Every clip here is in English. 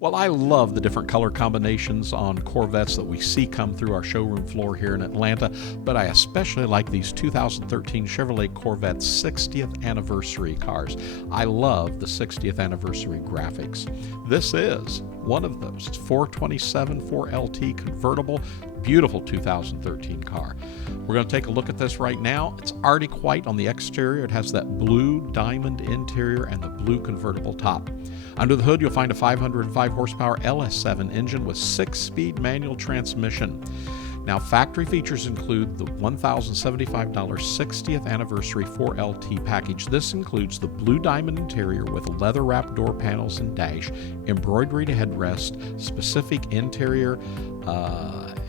Well, I love the different color combinations on Corvettes that we see come through our showroom floor here in Atlanta, but I especially like these 2013 Chevrolet Corvette 60th anniversary cars. I love the 60th anniversary graphics. This is one of those. It's 427 4LT Convertible, beautiful 2013 car. We're going to take a look at this right now. It's Arctic white on the exterior. It has that blue diamond interior and the blue convertible top. Under the hood, you'll find a 505 horsepower LS7 engine with 6-speed manual transmission. Now, factory features include the $1,075 60th anniversary 4LT package. This includes the blue diamond interior with leather-wrapped door panels and dash, embroidered headrest, specific interior,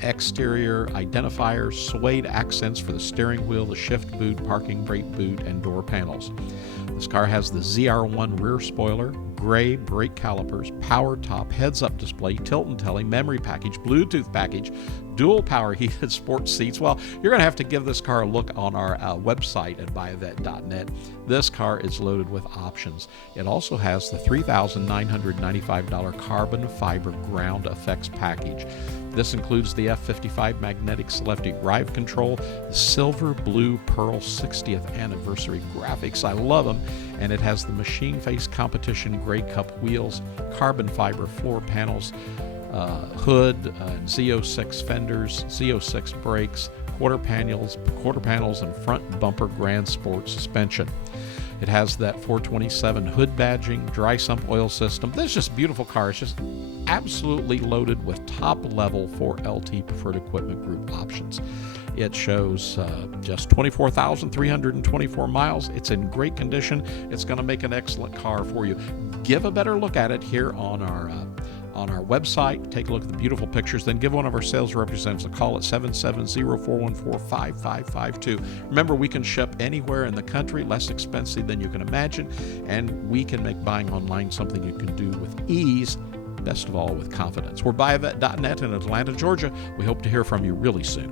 exterior identifiers, suede accents for the steering wheel, the shift boot, parking brake boot, and door panels. This car has the ZR1 rear spoiler, gray brake calipers, power top, heads-up display, tilt-n-tele, memory package, Bluetooth package, dual power heated sports seats. Well, you're going to have to give this car a look on our website at buyavette.net. This car is loaded with options. It also has the $3,995 carbon fiber ground effects package. This includes the F55 magnetic selective drive control, the silver, blue, pearl 60th anniversary graphics. I love them. And it has the machine face competition gray cup wheels, carbon fiber floor panels, hood, Z06 fenders, Z06 brakes, quarter panels, and front bumper Grand Sport suspension. It has that 427 hood badging, dry-sump oil system. This is just a beautiful car. It's just absolutely loaded with top-level 4LT Preferred Equipment Group options. It shows just 24,324 miles. It's in great condition. It's going to make an excellent car for you. Give a better look at it here on our website. Take a look at the beautiful pictures. Then give one of our sales representatives a call at 770-414-5552. Remember, we can ship anywhere in the country, less expensive than you can imagine, and we can make buying online something you can do with ease, best of all with confidence. We're buyavette.net in Atlanta, Georgia. We hope to hear from you really soon.